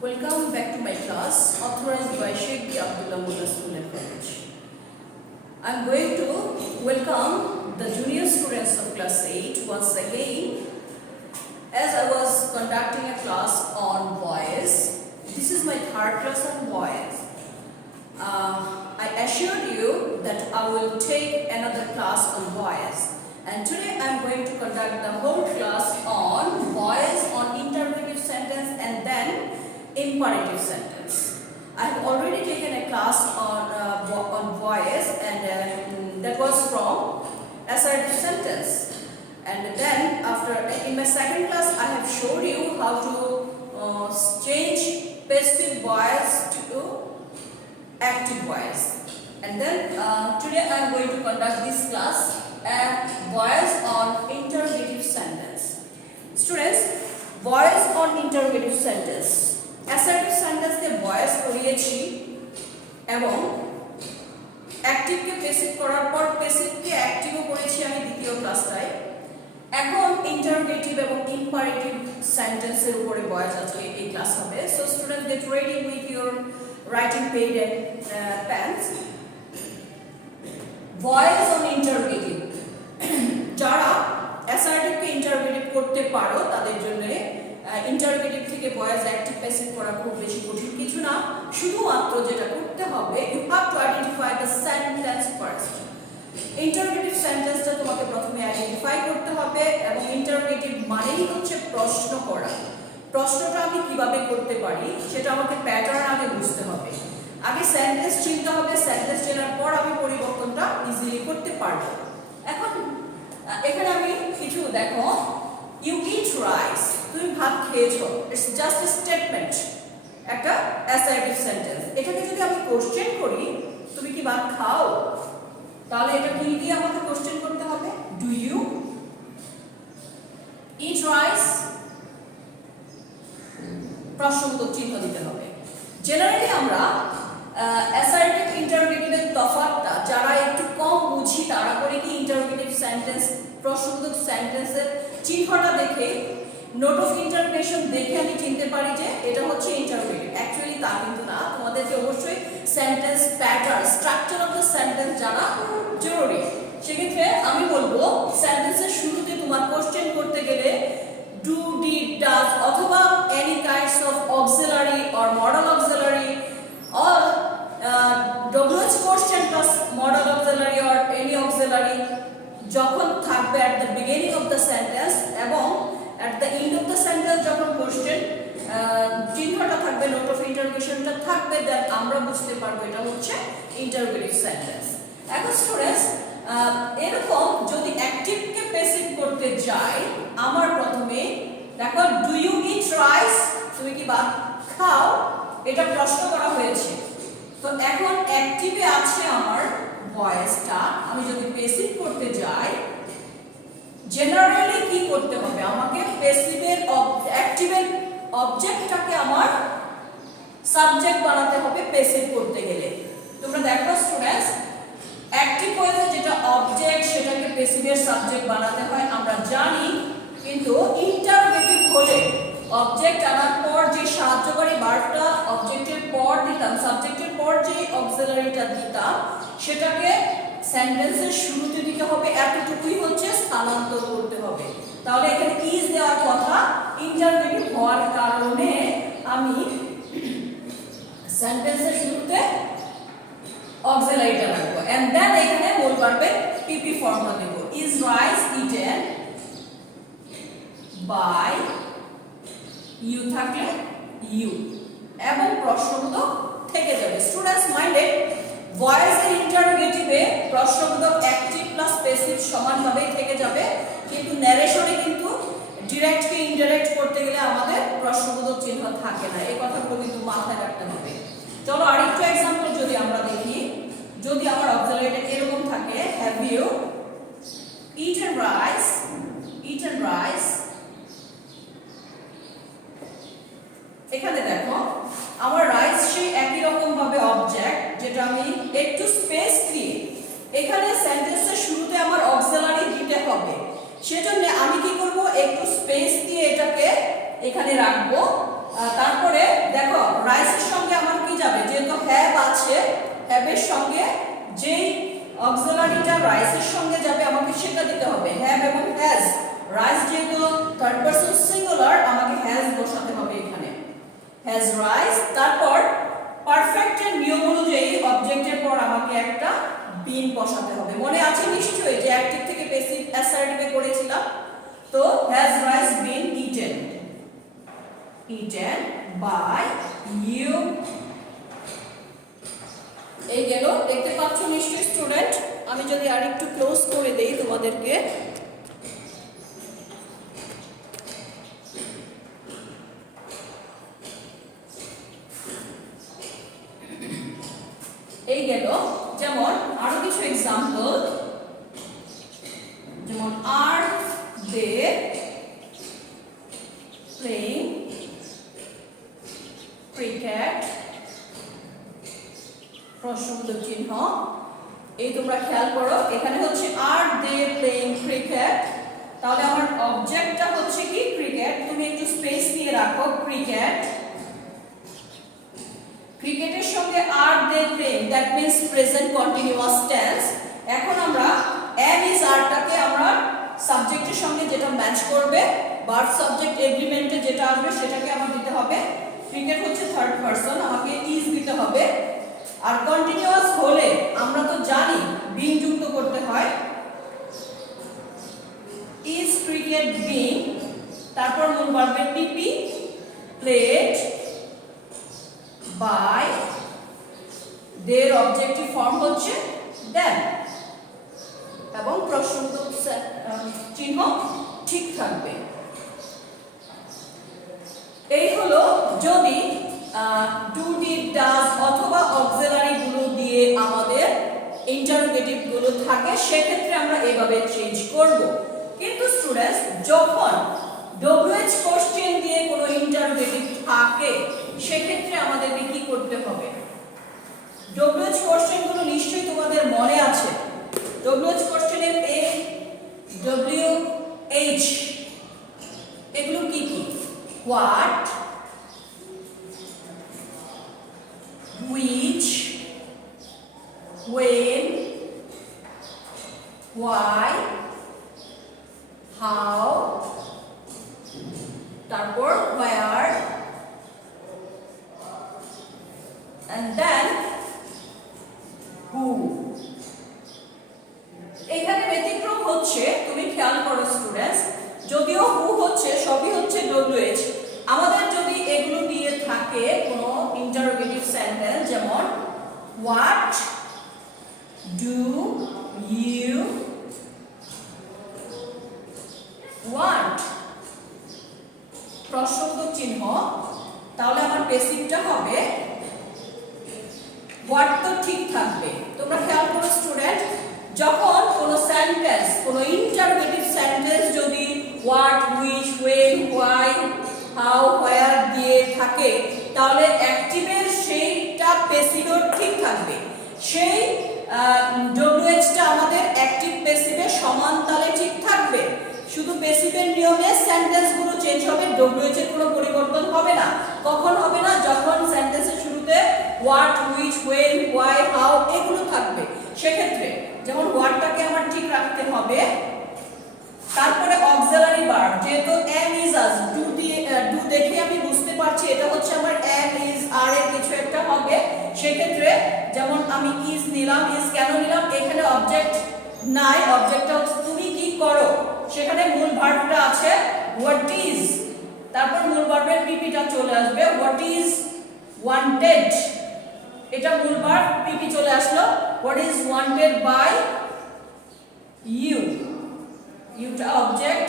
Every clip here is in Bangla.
Welcome back to my class, authorized by Sheikh B. Abdullah Mullah School and College. I am going to welcome the junior students of class 8 once again. As I was conducting a class on voice, this is my third class on voice. I assured you that I will take another class on voice, and today I am going to conduct the whole class on voice, on interrogative sentence and then imperative sentence. I have already taken a class on voice, and that was from assertive sentence. And then in my second class I have showed you how to change passive voice to active voice. And then today I am going to conduct this class voice on interrogative sentence. Students, voice on interrogative sentence. Assertive sentence के voice করিয়েছি এবং active के passive করার পর passive के active করেছি আমি দ্বিতীয় ক্লাসটায়। এখন interrogative এবং imperative sentence এর উপরে voice আজকে এই ক্লাস হবে। So students, get ready with your writing pad and pens. Voice on interrogative. যারা assertive কে interrogative করতে পারো তাদের জন্য ইন্টারোগেটিভ থেকে ভয়েস অ্যাক্টিভ প্যাসিভ করা খুব বেশি কঠিন কিছু না, শুধুমাত্র যেটা করতে হবে you have to identify the sentence first. Interrogative সেন্টেন্সটা তোমাকে প্রথমে আইডেন্টিফাই করতে হবে, এবং ইন্টারোগেটিভ মানেই হচ্ছে প্রশ্ন করা। প্রশ্নটা আমি কিভাবে করতে পারি সেটা আমাকে প্যাটার্ন আগে বুঝতে হবে। আগে সেন্টেন্স চিনতে হবে, সেন্টেন্স চেনার পর আমি পরিবর্তনটা ইজিলি করতে পারবো। এখন এখানে আমি কিছু দেখো, ইউ ইট রাইস, তুমি ভাত খেয়েছো, ইটস জাস্ট এ স্টেটমেন্ট, একটা অ্যাসার্টিভ সেন্টেন্স। এটাকে যদি আমি কোশ্চেন করি, তুমি কি ভাত খাও, তাহলে এটা কি দিয়ে আমাকে কোশ্চেন করতে হবে? Do you eat rice? প্রশ্নবোধক চিহ্ন দিতে হবে। জেনারেলি আমরা অ্যাসার্টিভ ইন্টারোগেটিভের তফাৎটা যারা একটু কম বুঝি তারা করে কি ইন্টারোগেটিভ সেন্টেন্স প্রশ্নবোধক সেন্টেন্সের চিহ্নটা দেখে নোট অফ ইন্টারোগেশন দেখে আমি চিনতে পারি যে এটা হচ্ছে ইন্টারোগেটিভ। অ্যাকচুয়ালি তা কিন্তু না, তোমাদেরকে অবশ্যই sentence pattern, structure of the sentence জানা জরুরি। সেক্ষেত্রে আমি বলবো সেন্টেন্সের শুরুতে তোমার কোশ্চেন করতে গেলে ডু, ডিড, ডাজ অথবা any kinds of auxiliary or modal auxiliary or WH question plus modal auxiliary or any auxiliary যখন থাকবে at the beginning of the sentence এবং at the end of the sentence যখন কোশ্চেন চিহ্নটা থাকবে, নোট অফ ইন্টারোগেশনটা থাকবে, দেন আমরা বুঝতে পারবো এটা হচ্ছে ইন্টারোগেটিভ সেন্টেন্স। এখন স্টুডেন্টস, এরকম যদি অ্যাক্টিভকে প্যাসিভ করতে যাই, আমার প্রথমে দেখো ডু ইউ ইট রাইস, তুমি কি ভাত খাও, এটা প্রশ্ন করা হয়েছে। তো এখন অ্যাক্টিভে আছে আমার ভয়েসটা, আমি যদি প্যাসিভ করতে যাই জেনারেলি কি করতে হবে, আমাকে প্যাসিভের অ্যাক্টিভের অবজেক্টটাকে আমার সাবজেক্ট বানাতে হবে প্যাসিভ করতে গেলে। তোমরা দেখো স্টুডেন্টস, অ্যাক্টিভ ভয়েসে যেটা অবজেক্ট সেটাকে প্যাসিভের সাবজেক্ট বানাতে হয় আমরা জানি, কিন্তু ইন্টারোগেটিভ হলে অবজেক্ট আনার পর যে সাহায্যকারী ভার্বটা অবজেক্টের পর দিতাম, সাবজেক্টের পর যে অক্সিলারিটা দিতাম সেটাকে সেন্টেন্সের শুরুতে দিতে হবে, এতটুকুই হচ্ছে স্থানান্তর করতে হবে। তাহলে এখানে ইজ দেওয়ার কথা, ইন্টারোগেটিভ হওয়ার কারণে আমি সেন্টেন্সের শুরুতে অক্সিলারিটা রাখবো, এন্ড দেন এখানে মূল ভার্বের পিপি ফর্মটা দেব। Is rice eaten by, you থাকলে ইউ, এবং প্রশ্নবোধক থেকে যাবে। স্টুডেন্টস মাইন্ডে ভয়েস এর ইন্টারোগেটিভে প্রশ্নবোধক অ্যাক্টিভ প্লাস প্যাসিভ সমানভাবেই থেকে যাবে, কিন্তু ন্যারেশনে কিন্তু ডাইরেক্ট কে ইনডাইরেক্ট করতে গেলে আমাদের প্রশ্নবোধক চিহ্ন থাকে না, এই কথাগুলো কিন্তু মাথায় রাখতে হবে। চলো আরেকটু एग्जांपल যদি আমরা দেখি, যদি আমার অক্সিলারিটা এরকম থাকে, have you eaten rice, eaten rice, এখানে দেখো আমার রাইস সেই একই রকম ভাবে অবজেক্ট, যেটা আমি একটু স্পেস দিয়ে এখানে সেন্টেন্সের শুরুতে আমার অক্সিলারি দিতে হবে, সেজন্য আমি কি করব, একটু স্পেস দিয়ে এটাকে এখানে রাখবো। তারপরে দেখো দিতে হবে, হ্যাভ এবং হ্যাজ। রাইজ যেহেতু থার্ড পারসন সিঙ্গুলার, আমাকে হ্যাজ বসাতে হবে এখানে, হ্যাজ রাইজ। তারপর পারফেক্টের নিয়ম অনুযায়ী অবজেক্টের পর আমাকে একটা বিন বসাতে হবে। মনে আছে নিশ্চয়ই যে অ্যাক্টিভ থেকে প্যাসিভ অ্যাসার্টিভে করেছিলাম। তো has rice been eaten, eaten by you. এই গেল, দেখতে পাচ্ছ নিশ্চয়ই স্টুডেন্ট। আমি যদি আর একটু ক্লোজ করে দেই তোমাদেরকে, এই গেল। যেমন আরো কিছু এক্সাম্পল, যেমন আর দে প্লেইং ক্রিকেট, প্রশ্নবোধক চিহ্ন। এই তোমরা খেয়াল করো, এখানে হচ্ছে আর দে প্লেইং ক্রিকেট, তাহলে আমার অবজেক্টটা হচ্ছে কি ক্রিকেট। তুমি একটু স্পেস নিয়ে রাখো, ক্রিকেট। ক্রিকেটের সঙ্গে আর are playing, that means present continuous tense. এখন আমরা এম ইজ আরটাকে আমরা সাবজেক্টের সঙ্গে যেটা ম্যাচ করবে, ভার্ব সাবজেক্ট এগ্রিমেন্টে যেটা আসবে সেটাকে আমার দিতে হবে। ক্রিকেট হচ্ছে থার্ড পারসন, আমাকে ইজ দিতে হবে। আর কন্টিনিউয়াস হলে আমরা তো জানি বিং যুক্ত করতে হয়। ইজ ক্রিকেট বিং, তারপর মূল ভার্বের পিপি প্লেড বাই, দের অবজেক্টিভ ফর্ম হচ্ছে দেন, এবং প্রশ্নবোধক চিহ্ন ঠিক থাকবে। এই হলো যদি ডু ডিড ডাজ অথবা অক্সিলারি গুলো দিয়ে আমাদের ইন্টারোগেটিভ গুলো থাকে, সেক্ষেত্রে আমরা এভাবে চেঞ্জ করব। কিন্তু স্টুডেন্টস, যখন ডব্লিউএইচ কোশ্চেন দিয়ে কোনো ইন্টারোগেটিভ থাকে, সেক্ষেত্রে আমাদেরকে কি করতে হবে? ডব্লিউএইচ কোশ্চেন গুলো নিশ্চয়ই তোমাদের মনে আছে। ডব্লিউএইচ কোশ্চেনের এ, ডব্লিউ, এইচ, এগুলো কি কি? What, which, when, why, how, তারপর where, and then who। এখানে ব্যতিক্রম হচ্ছে, তুমি খেয়াল করো স্টুডেন্টস, যদিও হু হচ্ছে সবই হচ্ছে ডব্লিউএইচ, আমাদের যদি এগুলো দিয়ে থাকে কোনো ইন্টারোগেটিভ সেন্টেন্স, যেমন হোয়াট ডু ইউ ওয়ান্ট, প্রশ্নবোধক চিহ্ন, তাহলে আমার প্যাসিভটা হবে হোয়াট, তো ঠিক থাকবে। তোমরা খেয়াল করো স্টুডেন্ট, যখন কোনো সেন্টেন্স, কোনো ইন্টারোগেটিভ সেন্টেন্স যদি what, which, when, why, how, where দিয়ে থাকে, তাহলে অ্যাক্টিভের সেইটা প্যাসিভের ঠিক থাকবে। সেই ডব্লিউএইচটা আমাদের অ্যাক্টিভ প্যাসিভের সমান তালে ঠিক থাকবে। শুধু প্যাসিভের নিয়মে সেন্টেন্সগুলো চেঞ্জ হবে, ডব্লিউএইচ এর কোনো পরিবর্তন হবে না। কখন হবে না? যখন সেন্টেন্সের শুরুতে what, which, when, why, how এগুলো থাকবে। সেক্ষেত্রে যেমন হোয়াটটাকে আমার ঠিক রাখতে হবে। তারপরে অক্সিলারি ভার্ব, যেহেতু এম ইজ আস, ডু দেখে আমি বুঝতে পারছি এটা হচ্ছে আমার এম ইজ আর এর কিছু একটা হবে। সেক্ষেত্রে যেমন আমি ইজ নিলাম, ইজ কেন নিলাম? এখানে অবজেক্ট নাই, অবজেক্টটা হচ্ছে তুমি কি করো, সেখানে মূল ভার্বটা আছে হোয়াট ইজ, তারপর মূল ভার্বের পিপিটা চলে আসবে, হোয়াট ইজ ওয়ান্টেড, এটা মূল ভার্ব, পিপি চলে আসলো, what is wanted by you, ইউটা অবজেক্ট,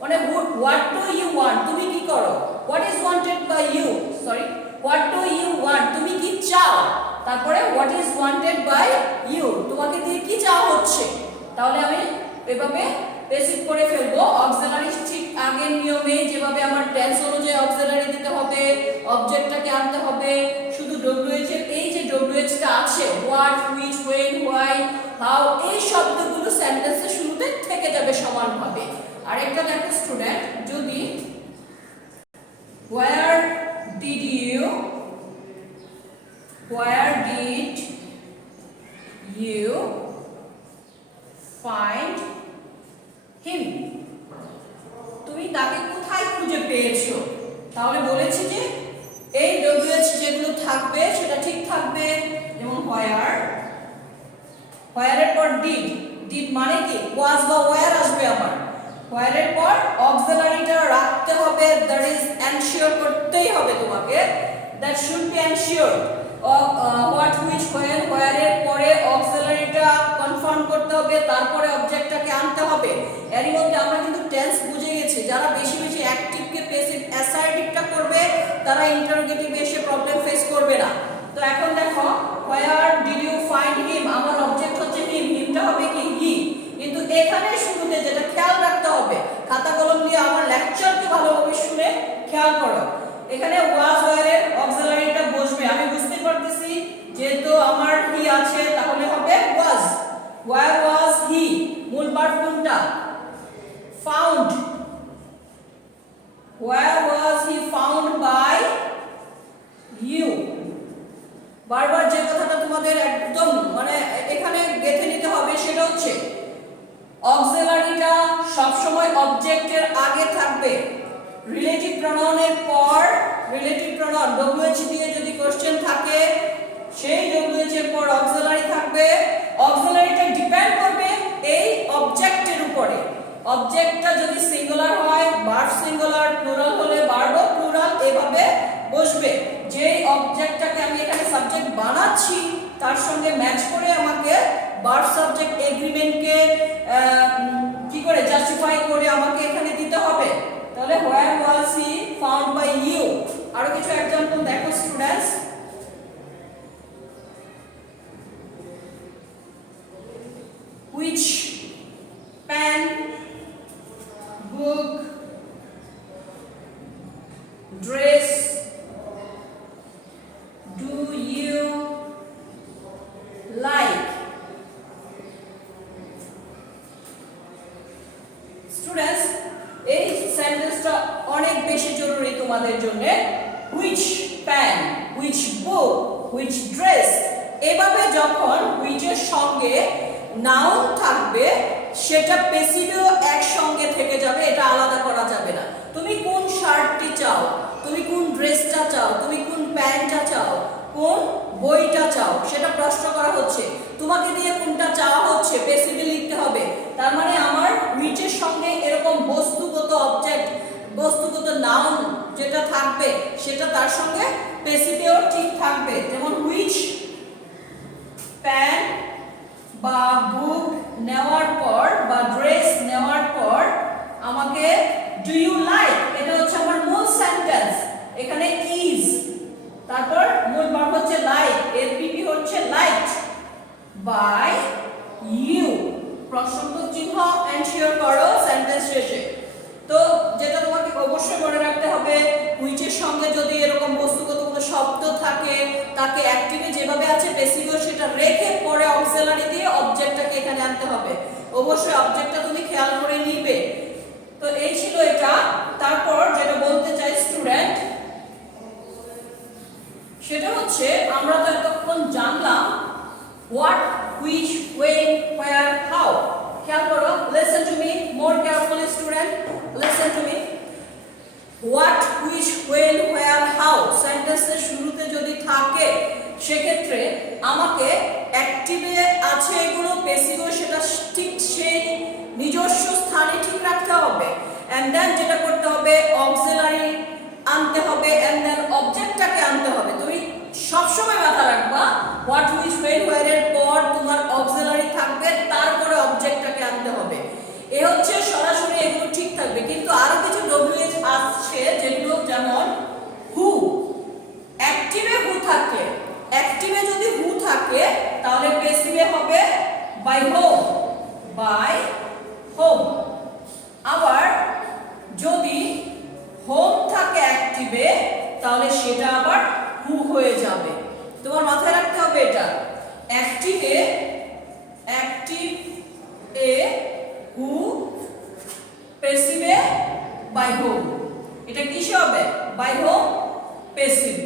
মানে হোয়াট ডু ইউ ওয়ান্ট, তুমি কি করো, what is wanted by you, sorry what do you want, তুমি কি চাও, তারপরে what is wanted by you, তোমাকে দিয়ে কি চাওয়া হচ্ছে। তাহলে আমি এভাবে বেসিক করে ফেলবো। অক্সিলারি ঠিক আগের নিয়মে যেভাবে আমার টেন্স অনুযায়ী অক্সিলারি দিতে হবে, অবজেক্টটাকে আনতে হবে, শুধু ডব্লিউএইচ এর এই যে ডব্লিউএইচটা আছে what, which, when, why, how, এই শব্দগুলো সেন্টেন্সের শুরুতে থেকে যাবে সমানভাবে। আরেকটা দেখো স্টুডেন্ট, যদি where did you find কোথায় খুঁজে পেয়েছো? তাহলে বলেছি যে এই WH যেগুলো থাকবে সেটা ঠিক থাকবে, যেমন where এর পর did মানে কি was বা where আসবে আমার, where এর পর অক্সিলারিটা রাখতে হবে, that is ensure করতেই হবে তোমাকে, that should be ensured what which when where এর পরে অক্সিলারিটা কনফার্ম করতে হবে, তারপরে অবজেক্টটাকে আনতে হবে। এর মধ্যে আমরা কিন্তু টেন্স বুঝে গেছি, যারা বেশি বেশি অ্যাক্টিভকে প্যাসিভ অ্যাসার্টিভটা করবে তারা ইন্টারোগেটিভে এসে প্রবলেম ফেস করবে না। তো এখন দেখো where did you find him, আমার অবজেক্ট হচ্ছে হিমটা হবে কি হি, কিন্তু এখানে শুরুতে যেটা খেয়াল রাখতে হবে, খাতা কলম দিয়ে আমার লেকচারকে ভালোভাবে শুনে খেয়াল করো, এখানে was where এর অক্সিলারিটা বসবে। আমি বুঝতে পারতেছি যেহেতু আমার হি আছে তাহলে হবে was, where was he, মূল ভার্ব কোনটা found, where was he found by you। বারবার যে কথাটা তোমাদের একদম মানে এখানে গেঁথে নিতে হবে সেটা হচ্ছে অক্সিলারিটা সব সময় অবজেক্টের আগে থাকবে, রিলেটিভ প্রোনাউনের পর রিলেটিভ প্রোনাউন WH দিয়ে যদি কোশ্চেন থাকে সেই WH এর পর অক্সিলারি থাকবে। অক্সিলারিটা ডিপেন্ড করবে এই অবজেক্টের উপরে, অবজেক্টটা যদি সিঙ্গুলার হয় ভার্ব সিঙ্গুলার, প্লুরাল হলে ভার্বও প্লুরাল, এভাবে বসবে। যে অবজেক্টটাকে আমি এখানে সাবজেক্ট বানাচ্ছি তার সঙ্গে ম্যাচ করে আমাকে ভার্ব সাবজেক্ট এগ্রিমেন্টকে কি করে জাস্টিফাই করে আমাকে এখানে দিতে হবে। তাহলে where was he found by you, আরো কিছু एग्जांपल দেখো students. which pen, book, dress do you like? Students এই সেন্টেন্সটা অনেক বেশি জরুরি তোমাদের জন্য। which pen, which book, which dress, এভাবে যখন which এর সঙ্গে নাউন থাকবে সেটা প্যাসিভেও একসঙ্গে থেকে যাবে, এটা আলাদা করা যাবে না। তুমি কোন শার্টটি চাও, তুমি কোন ড্রেসটা চাও, তুমি কোন প্যান্টটা চাও, কোন বইটা চাও সেটা প্রশ্ন করা হচ্ছে, তোমাকে দিয়ে কোনটা চাওয়া হচ্ছে প্যাসিভে লিখতে হবে। তার মানে আমার which এর সঙ্গে এরকম বস্তুগত অবজেক্ট, বস্তুগত নাউন যেটা থাকবে সেটা তার সঙ্গে প্যাসিভেও ঠিক থাকবে। যেমন which পেন বা বুক নেওয়ার পর বা ড্রেস নেওয়ার পর আমাকে ডু ইউ লাইক, এটা হচ্ছে আমার মূল সেন্টেন্স, এখানে ইজ, তারপর মূল ভার্ব হচ্ছে লাইক, এর পিপি হচ্ছে লাইকড বাই ইউ, প্রশ্নবোধক চিহ্ন এনশিওর করো সেন্টেন্স শেষে। তো যেটা তোমাকে অবশ্যই মনে রাখতে হবে, which এর সঙ্গে যদি এরকম বস্তুগত কোনো শব্দ থাকে তাকে অ্যাক্টিভে যেভাবে আছে প্যাসিভে সেটা রেখে পরে অক্সিলারি দিয়ে অবজেক্টটাকে এখানে আনতে হবে। অবশ্যই অবজেক্টটা তুমি খেয়াল করে নিবে। তো এই ছিল এটা। তারপর যেটা বলতে চাই স্টুডেন্ট সেটা হচ্ছে আমরা তো এতক্ষণ জানলাম what, which, when, where, how। খেয়াল করো, listen to me more carefully student, listen to me। what, which, when, where, how সেন্টেন্সের শুরুতে যদি থাকে সেক্ষেত্রে আমাকে অ্যাক্টিভে আছে এগুলো প্যাসিভে সেটা ঠিক সেই নিজস্ব স্থানে ঠিক রাখতে হবে। এন্ড দেন যেটা করতে হবে অক্সিলারি আনতে হবে, এন্ড দেন অবজেক্টটাকে আনতে হবে। তুমি সবসময় মাথা রাখবা হোয়াট, হুইচ, হোয়েন, হোয়ার এর পর তোমার অক্সিলারি থাকবে, তারপরে অবজেক্টটাকে আনতে হবে। এ হচ্ছে সরাসরি এগুলো ঠিক থাকবে, কিন্তু আরো কিছু WH আসছে যেগুলো যেমন হু, অ্যাক্টিভে হু থাকে, অ্যাক্টিভে যদি হু থাকে তাহলে প্যাসিভে হবে বাই হোম, বাই হোম। আবার যদি হোম থাকে অ্যাক্টিভে তাহলে সেটা আবার হু হয়ে যাবে। তোমার মাথায় রাখতে হবে এটা, অ্যাক্টিভে অ্যাক্টিভ এ হু, প্যাসিভে বাই হোম। এটা কিসে হবে? By whom, passive.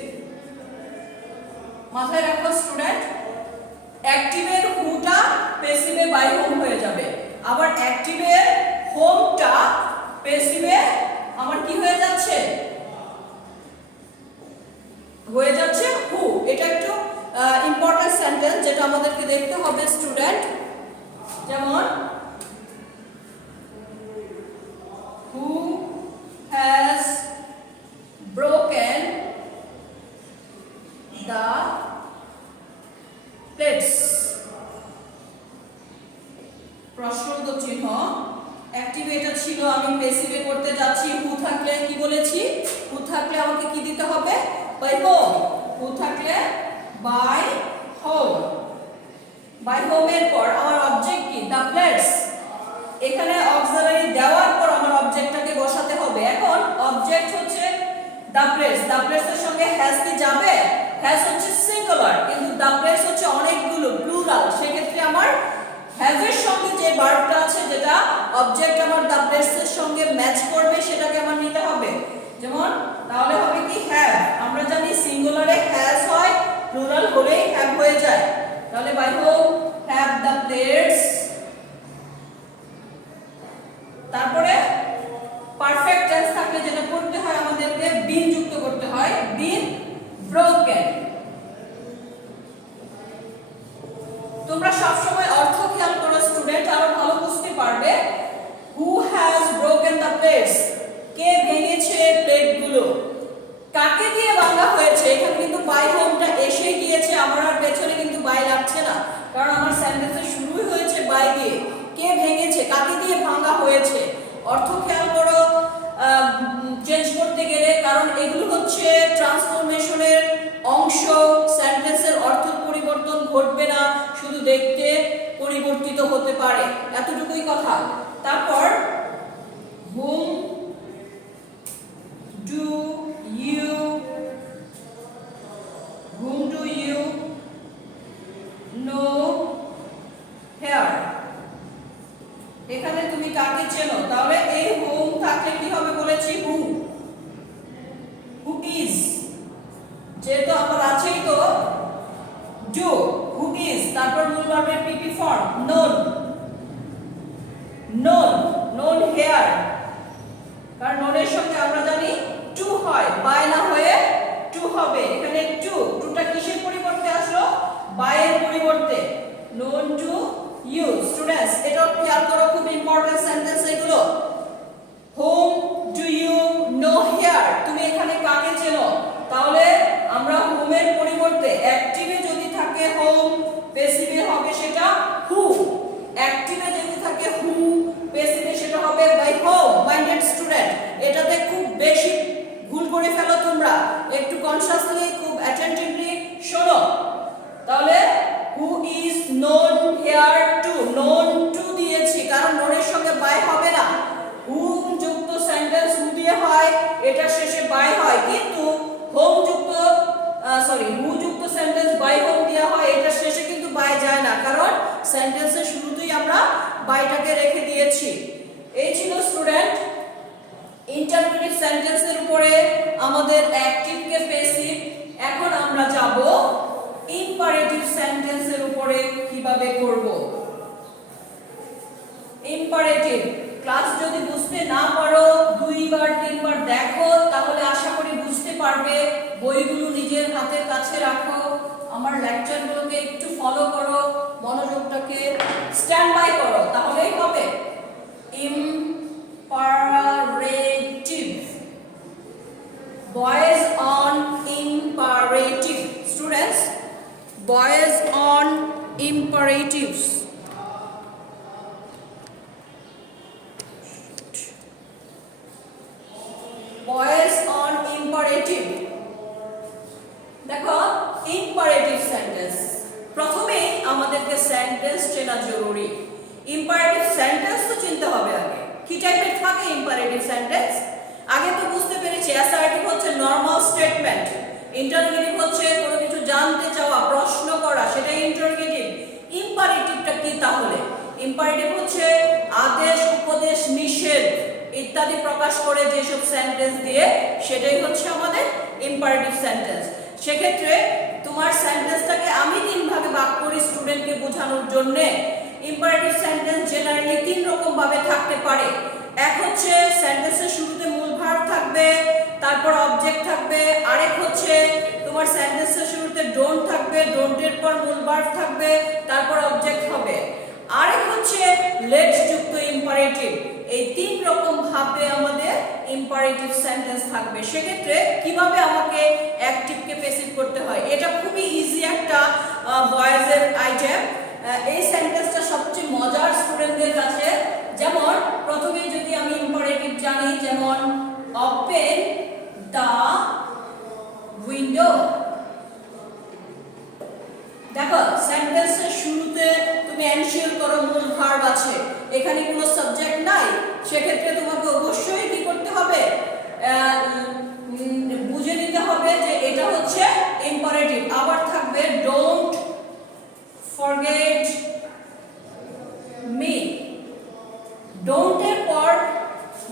মাথায় রাখো স্টুডেন্ট, অ্যাক্টিভের হুটা প্যাসিভে বাই হোম হয়ে যাবে, আবার অ্যাক্টিভের হোমটা প্যাসিভে আমার কি হয়ে যাচ্ছে হু। এটা একটু ইম্পর্টেন্ট সেন্টেন্স যেটা আমাদেরকে দেখতে হবে স্টুডেন্ট। যেমন হু হ্যাজ ব্রোকেন দ্য প্লেটস। প্রশ্নবোধক চিহ্ন অ্যাক্টিভেটেড ছিল, আমি পেসিভে করতে যাচ্ছি। হু থাকলে কি বলেছি, হু থাকলে আমাকে কি দিতে হবে, বাই হোম। হু থাকলে বাই হোম। বাই হোমের পর আমার অবজেক্ট কি, দ্য প্লেটস। এখানে অক্সিলারি দেওয়ার পর আমার অবজেক্টটাকে বসাতে হবে। এখন অবজেক্ট হচ্ছে দ্য প্লেটস, দ্য প্লেটস এর সঙ্গে হ্যাজ কি যাবে, হ্যাজ হচ্ছে সিঙ্গুলার, কিন্তু দ্য প্লেটস হচ্ছে অনেকগুলো প্লুরাল। সেক্ষেত্রে আমার হ্যাজ এর সঙ্গে যে ভার্বটা আছে, যেটা অবজেক্ট আমার দ্য প্লেটস এর সঙ্গে ম্যাচ করবে, সেটাকে আমার নিতে হবে। যেমন তাহলে হবে কি হ্যাভ। আমরা জানি সিঙ্গুলারে হ্যাজ হয়, প্লুরাল হলেই হ্যাভ হয়ে যায়। তাহলে by whom have the plates. তারপরে পারফেক্ট টেন্স থাকলে যেটা করতে হয় আমাদেরকে বিন যুক্ত করতে হয়, বিন ব্রোকেন। তোমরা সবসময় অর্থ খেয়াল করো স্টুডেন্ট, আরো ভালো বুঝতে পারবে। Who has broken the plates, কে ভেঙেছে প্লেটগুলো। কাকে দিয়ে ভাঙা হয়েছে, এখানে কিন্তু বাই হোমটা এসে গিয়েছে, আমার আর পেছনে কিন্তু বাই লাগছে না, কারণ আমার সেন্টেন্সের শুরুই হয়েছে বাই দিয়ে। কে ভেঙেছে, কাকে দিয়ে ভাঙা হয়েছে। অর্থ খেয়াল করো চেঞ্জ করতে গেলে, কারণ এগুলো হচ্ছে ট্রান্সফরমেশনের অংশ। সেন্টেন্সের অর্থ পরিবর্তন ঘটবে না, শুধু দেখতে পরিবর্তিত হতে পারে, এতটুকুই কথা। তারপর whom do you know here। এখানে তুমি কাকে চেনো, তাহলে এই whom থাকলে কি হবে বলেছি, who is, যেহেতু আমার আছেই তো do, who is, তারপর মূল ভার্বের পিপি ফর্ম known here, কারণ নোনের সঙ্গে আমরা জানি টু হয়, বাই না হয়ে টু হবে। এখানে টুটা কিসের পরিবর্তে আসলো, বাইয়ের পরিবর্তে। known to you স্টুডেন্টস, এটা খেয়াল করো, খুব ইম্পর্টেন্ট সেন্টেন্স এগুলো। whom do you know here, তুমি এখানে কাকে চেনো। তাহলে আমরা whom এর পরিবর্তে অ্যাক্টিভে যদি থাকে whom, প্যাসিভে হবে সেটা who। অ্যাক্টিভে যদি থাকে who, প্যাসিভে সেটা হবে বাই হোম। মাইন্ডেড স্টুডেন্ট, এটাতে খুব বেশি ভুল করে ফেলো তোমরা, একটু কনসিয়াসলি খুব অ্যাটেন্টিভলি শোনো। তাহলে who is known here to, known to দিয়েছি কারণ নোনের সঙ্গে বাই হবে না। whom যুক্ত সেন্টেন্স who দিয়ে হয়, এটা শেষে বাই হয়, কিন্তু who যুক্ত সেন্টেন্স বাই হোম দেওয়া হয়, এটা শেষে কিন্তু বাই যায় না, কারণ সেন্টেন্সের শুরুতেই আমরা বাইটাকে রেখে দিয়েছি। এই ছিল স্টুডেন্ট ইন্টারোগেটিভ সেন্টেন্সের উপরে আমাদের অ্যাক্টিভ কে প্যাসিভ। এখন আমরা যাব ইম্পারেটিভ সেন্টেন্সের উপরে কিভাবে করব। ইম্পারেটিভ ক্লাস যদি বুঝতে না পারো, দুইবার তিনবার দেখো, তাহলে আশা করি বুঝতে পারবে। বইগুলো নিজের হাতের কাছে রাখো, আমার লেকচারগুলোকে একটু ফলো করো, মনোযোগটাকে স্ট্যান্ড বাই করো, তাহলেই হবে। Imperative, boys on imperative students, boys on imperatives। Boys on imperative। দেখো imperative sentence, প্রথমে আমাদেরকে সেন্টেন্স চেনা জরুরি। ইম্পারেটিভ সেন্টেন্স তো চিনতে হবে আগে, কি টাইপের থাকে ইম্পারেটিভ সেন্টেন্স। আগে তো বুঝতে পেরেছি অ্যাসার্টিভ হচ্ছে নরমাল স্টেটমেন্ট, ইন্টারোগেটিভ হচ্ছে কোনো কিছু জানতে চাওয়া, প্রশ্ন করা, সেটাই ইন্টারোগেটিভ। ইম্পারেটিভটা কি তাহলে? ইম্পারেটিভ হচ্ছে আদেশ, উপদেশ, নিষেধ ইত্যাদি প্রকাশ করে যেসব সেন্টেন্স দিয়ে, সেটাই হচ্ছে আমাদের ইম্পারেটিভ সেন্টেন্স। সেক্ষেত্রে তোমার সেন্টেন্সটাকে আমি তিন ভাগে ভাগ করি স্টুডেন্টকে বোঝানোর জন্য। ইম্পারেটিভ সেন্টেন্স জেনারেলি তিন রকম ভাবে থাকতে পারে। এক হচ্ছে সেন্টেন্সের শুরুতে মূল ভার্ব ভার্ব থাকবে, তারপর অবজেক্ট থাকবে। আরেক হচ্ছে তোমার সেন্টেন্সের শুরুতে ডোন্ট থাকবে, ডোন্টের পর মূল ভার্ব থাকবে, তারপর অবজেক্ট হবে। আরেক হচ্ছে লেট যুক্ত ইম্পারেটিভ। এই তিন রকম ভাবে আমাদের ইম্পারেটিভ সেন্টেন্স থাকবে। সেক্ষেত্রে কিভাবে আমাকে অ্যাক্টিভকে প্যাসিভ করতে হয়, এটা খুবই ইজি একটা ভয়েসের আইটেম। এই সেন্টেন্সটা সবচেয়ে মজার স্টুডেন্টদের কাছে। যেমন প্রথমে যদি আমি ইম্পারেটিভ জানি, যেমন ওপেন দ্য উইন্ডো। দেখো সেন্টেন্সের শুরুতে তুমি এনশিওর করো মূল ভার্ব আছে, এখানে কোনো সাবজেক্ট নাই। সেক্ষেত্রে তোমাকে অবশ্যই কি করতে হবে, বুঝে নিতে হবে যে এটা হচ্ছে ইম্পারেটিভ। আবার থাকবে ডোন্ট ফরগেট মি। ডোন্টের পর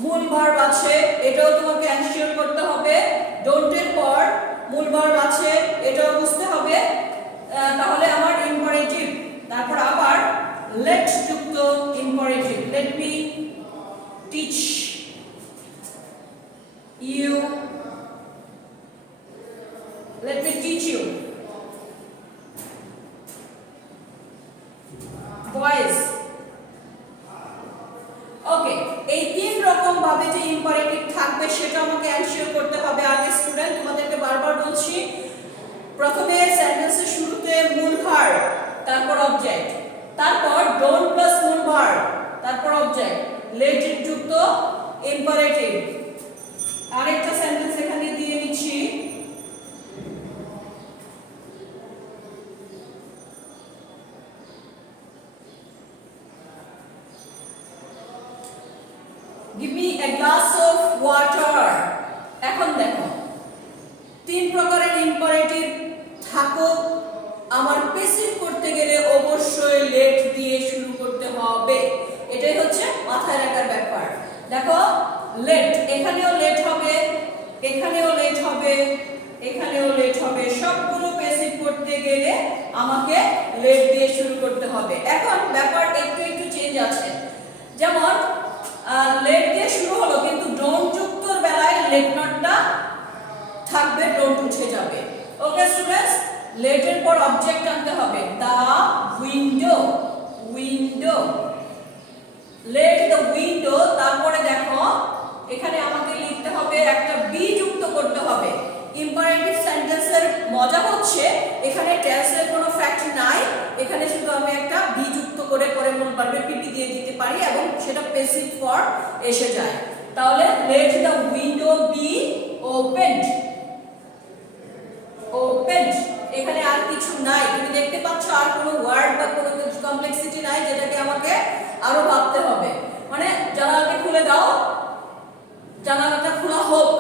মূল ভার্ব আছে, এটাও তোমাকে এনশিওর করতে হবে। ডোন্টের পর মূল ভার্ব আছে, এটাও বুঝতে হবে, তাহলে আমার ইম্পারেটিভ। তারপর আবার লেট যুক্ত imperative. Let me teach you, let me teach you. Voice. Okay, এই তিন রকম ভাবে যে ইম্পারেটিভ থাকবে সেটা আমাকে এনশিওর করতে হবে। আগে স্টুডেন্ট তোমাদেরকে বারবার বলছি, প্রথমে সেন্টেন্সের শুরুতে মূল ভার্ব, তারপর অবজেক্ট, তারপর ডোন্ট প্লাস মূল ভার্ব, তারপর অবজেক্ট, লেট যুক্ত ইম্পারেটিভ। আরেকটা সেন্টেন্স এখানে দিয়ে নিচ্ছি, give me a glass of water। এখন দেখো তিন প্রকারের ইম্পারেটিভ থাকো, আমার প্যাসিভ করতে গেলে অবশ্যই লেট দিয়ে শুরু করতে হবে। এটাই হচ্ছে মাথায় রাখার ব্যাপার। দেখো লেট, এখানেও লেট হবে, এখানেও লেট হবে, এখানেও লেট হবে। সবগুলো প্যাসিভ করতে গেলে আমাকে লেট দিয়ে শুরু করতে হবে। এখন ব্যাপার একটু একটু চেঞ্জ আছে। যেমন লেট দিয়ে শুরু হলো, কিন্তু ডোন্ট যুক্তর বেলায় লেট নটটা থাকবে, ডোন্ট উঠে যাবে। ওকে স্টুডেন্টস, লেটের পর অবজেক্ট আনতে হবে। The window, window, let the window. তারপরে দেখো এখানে আমাকে লিখতে হবে, একটা বি যুক্ত করতে হবে। ইম্পারেটিভ সেন্টেন্সের মজা হচ্ছে এখানে টেন্সের কোনো ফ্যাক্ট নাই, এখানে শুধু আমি একটা বি যুক্ত করে পরে মূল ভার্বে পিপি দিয়ে দিতে পারি এবং সেটা প্যাসিভ ফর্ম এসে যায়। তাহলে late the window B opened, opened. এখানে আর কিছু নাই, তুমি দেখতে পাচ্ছ আর কোনো ওয়ার্ড বা কোনো কমপ্লেক্সিটি নাই যেটাকে আমাকে আরো ভাবতে হবে। মানে জানালাটা খুলে দাও, জানালাটা খোলা হোক,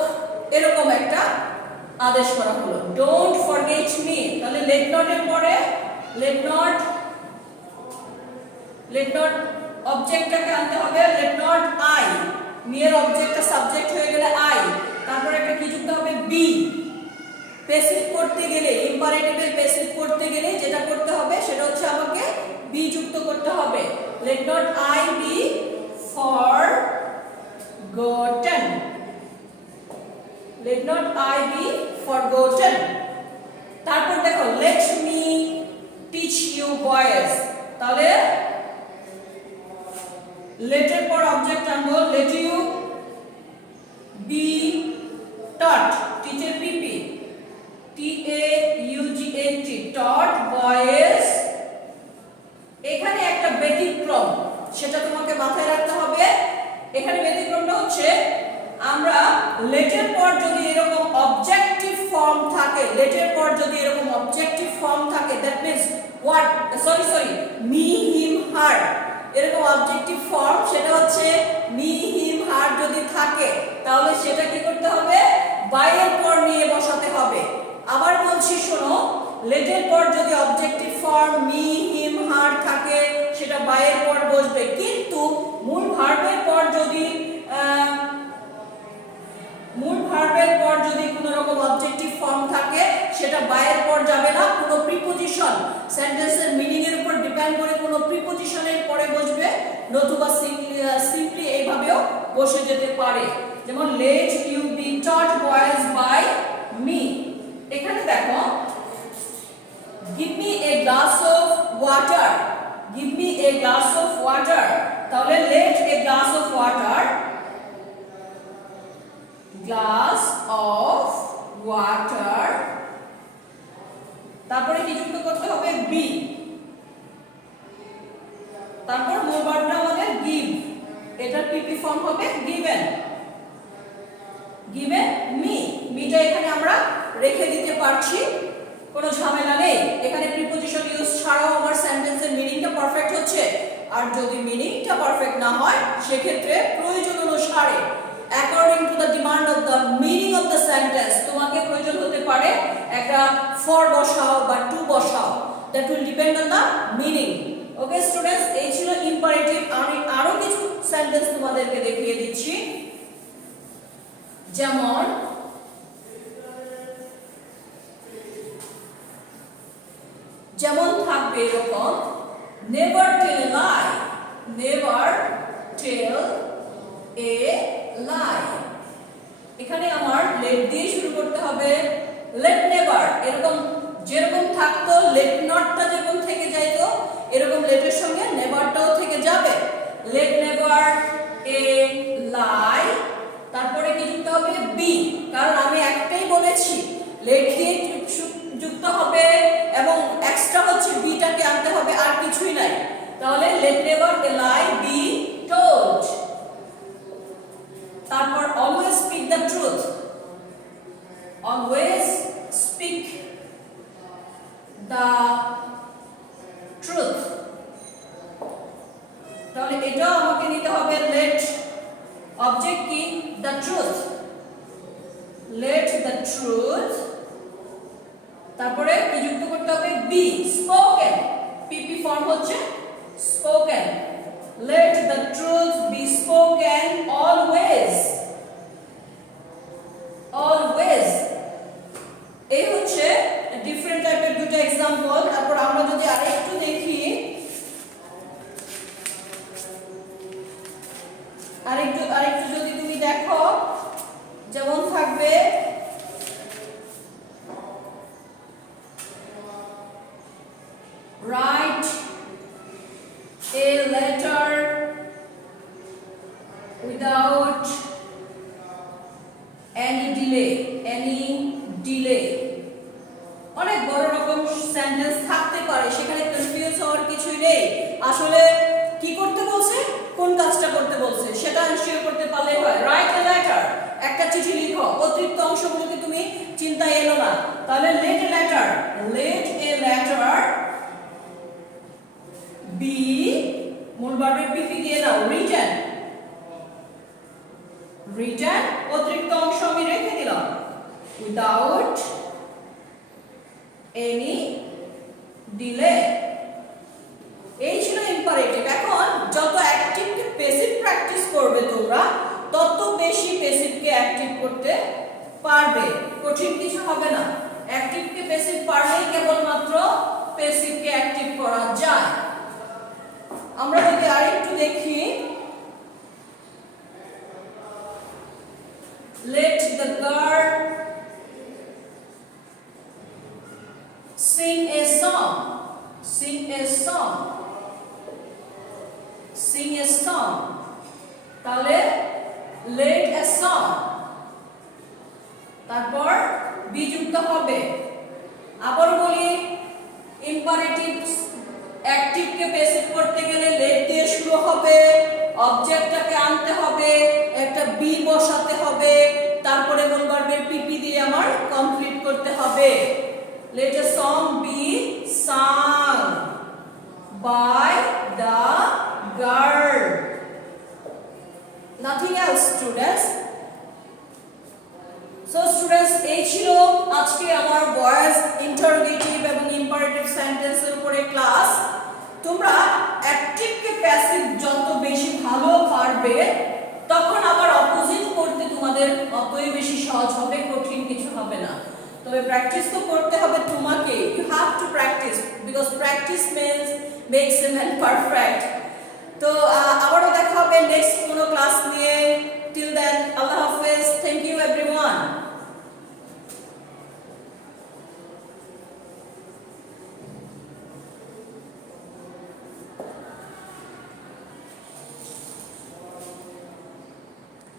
এরকম একটা আদেশ করা হলো। ডোন্ট ফরগেট মি, তাহলে লেট নট এর পরে লেট নট, লেট নট অবজেক্টটাকে আনতে হবে। লেট নট আই, মি এর অবজেক্টটা সাবজেক্ট হয়ে গেলে আই, তারপরে একটা কি যুক্ত হবে, বি। প্যাসিভ করতে গেলে, ইম্পারেটিভের প্যাসিভ করতে গেলে যেটা করতে হবে সেটা হচ্ছে আমাকে বি যুক্ত করতে হবে। Let not I be forgotten, let not I be forgotten। তারপর দেখো let me teach you boys, তাহলে let এর পর অবজেক্ট আনবো। let you be taught, teacher PP, TAUGHT, taught boys। এখানে একটা ব্যতিক্রম, সেটা তোমাকে মাথায় রাখতে হবে। এখানে ব্যতিক্রমটা হচ্ছে আমরা লেটের পর যদি এরকম অবজেক্টিভ ফর্ম থাকে, লেটের পর যদি এরকম অবজেক্টিভ ফর্ম থাকে, that means what, sorry me him her, এরকম অবজেক্টিভ ফর্ম, সেটা হচ্ছে মি হিম হার যদি থাকে তাহলে সেটা কি করতে হবে, বাই এর পর নিয়ে বসাতে হবে। আবার বলছি শোনো, লেটের পর যদি অবজেক্টিভ ফর্ম মি হিম হার থাকে সেটা বাই এর পর বসবে, কিন্তু মূল ভার্বের পর যদি কোনো রকম অবজেক্টিভ ফর্ম থাকে সেটা বাই এর পর যাবে না। কোনো প্রিপজিশন সেন্টেন্সের মিনিং এর উপর ডিপেন্ড করে কোনো প্রিপজিশনের পরে বসবে, নতুবা সিম্পলি এইভাবেও বসে যেতে পারে। যেমন let you be taught boys by me। এখানে দেখো give me a glass of water, give me a glass of water, তাহলে let a glass of water, glass of water, তারপরে কি যুক্ত করতে হবে be, তারপর মূল ভার্বটা আমাদের give, এটার পিপি ফর্ম হবে given, given me, মিটা এখানে আমরা রেখে দিতে পারছি, কোনো ঝামেলা নেই। এখানে প্রিপজিশন ইউজ ছাড়াও আমার সেন্টেন্সের মিনিংটা পারফেক্ট হচ্ছে। আর যদি মিনিংটা পারফেক্ট না হয় সেক্ষেত্রে প্রয়োজন অনুসারে according to the demand of the meaning of the sentence তোমাকে প্রয়োজন হতে পারে একটা ফর বসাও বা টু বসাও, that will depend on the meaning. Okay students, এই ছিল ইম্পারেটিভ। আমি আরো কিছু সেন্টেন্স তোমাদেরকে দেখিয়ে দিচ্ছি। যেমন থাকবে এরকম নেভার টেল এ লাই, নেভার টেল এ লাই। এখানে আমার লেট দিয়ে শুরু করতে হবে, লেট নেভার এরকম যেরকম থাকতো, লেট নটটা যেরকম থেকে যাইতো এরকম লেটের সঙ্গে নেভারটাও থেকে যাবে। লেট নেভার এ লাই, তারপরে কি যুক্ত হবে বি, কারণ আমি একটাই বলেছি লেট দিয়ে যুক্ত হবে এবং এক্সট্রা হচ্ছে বিটাকে আনতে হবে, আর কিছুই নাই। তাহলে let never a lie be told. তারপর always speak the truth, always speak the truth. তাহলে এটাও আমাকে নিতে হবে লেট, অবজেক্ট কি the truth, let the truth. তারপরে কি যুক্ত করতে হবে বি, স্পোকেন, পিপি ফর্ম হচ্ছে spoken, let the truth be spoken always, always. এই হচ্ছে ডিফারেন্ট টাইপের দুটো एग्जांपल। তারপর আমরা যদি আরেকটু দেখি, আরেকটু যদি তুমি দেখো, যেমন থাকবে write a letter without any delay, any delay। অনেক বড় রকম সেন্টেন্স থাকতে পারে, সেখানে কনফিউজ হওয়ার কিছুই নেই। আসলে কি করতে বলছে, কোন কাজটা করতে বলছে সেটা এনশিওর করতে পারলেই হয়। রাইট এ লেটার, একটা চিঠি লিখো, অতিরিক্ত অংশগুলোকে তুমি চিন্তায় এলো না। তাহলে let a letter, let a letter be, মূল ভার্বের পিপি দিয়ে দাও রিটেন, রিটেন অতিরিক্ত অংশ আমি রেখে দিলাম, উইদাউট এনি ডিলে। এই ছিল ইম্পারেটিভ। এখন যত অ্যাক্টিভকে প্যাসিভ প্র্যাকটিস করবে তোমরা, তত বেশি প্যাসিভকে অ্যাক্টিভ করতে পারবে, কঠিন কিছু হবে না। অ্যাক্টিভকে প্যাসিভ পারলেই কেবলমাত্র প্যাসিভকে অ্যাক্টিভ করা যায়। আমরা যদি আরেকটু দেখি, let the girl sing a song, sing a song, sing a song। তাহলে let a song, তারপর বি যুক্ত হবে। আবার বলি, ইম্পারেটিভ অ্যাক্টিভকে প্যাসিভ করতে গেলে লেট দিয়ে শুরু হবে, অবজেক্টটাকে আনতে হবে, একটা বি বসাতে হবে, তারপরে মূল ভার্বের পিপি দিয়ে আমার কমপ্লিট করতে হবে। Let a song be sung by the girl, nothing else students. So students, এই ছিল আজকে আমার ভয়েস ইন্টারোগেটিভ এবং ইম্পারেটিভ সেন্টেন্সের উপরে ক্লাস। তোমরা অ্যাক্টিভকে প্যাসিভ যত বেশি ভালো পারবে, তখন আবার অপোজিট করতে তোমাদের অতই বেশি সহজ হবে, কঠিন কিছু হবে না। তবে প্র্যাকটিস তো করতে হবে তোমাকে, you have to practise, because practice makes a man perfect. তো আবারও দেখা হবে নেক্সট কোনো ক্লাস নিয়ে। Till then, Allah Hafiz.